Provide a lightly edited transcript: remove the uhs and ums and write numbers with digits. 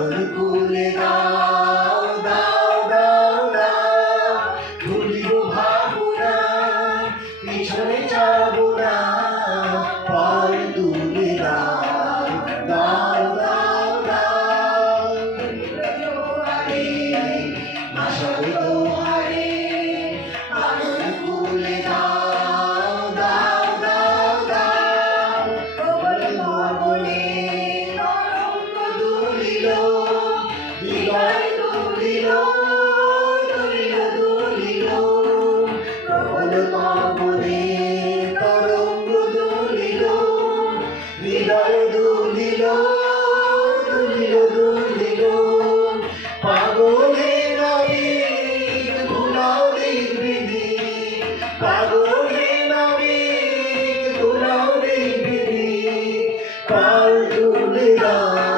পাগল কুলে দাও দাও দাও দাও ভুলিব ভাবনা পিছনে যাবো না পায়ে তুলে দাও দাও দাও দাও দোহারে ভাষাবে দোহারে পাগল কুলে দাও দাও দাও দাও প্রবল মনে তরঙ্গ দুলিল হৃদয় দুলিল দুলিল দুলিল প্রবল মনে তরঙ্গ দুলিল হৃদয় দুলিল দুলিল দুলিল পাগলে নাবিক ভুলাও দিগ্বিধি পাগলে নাবিক ভুলাও দিগ্বিধি পাল তুলে দাও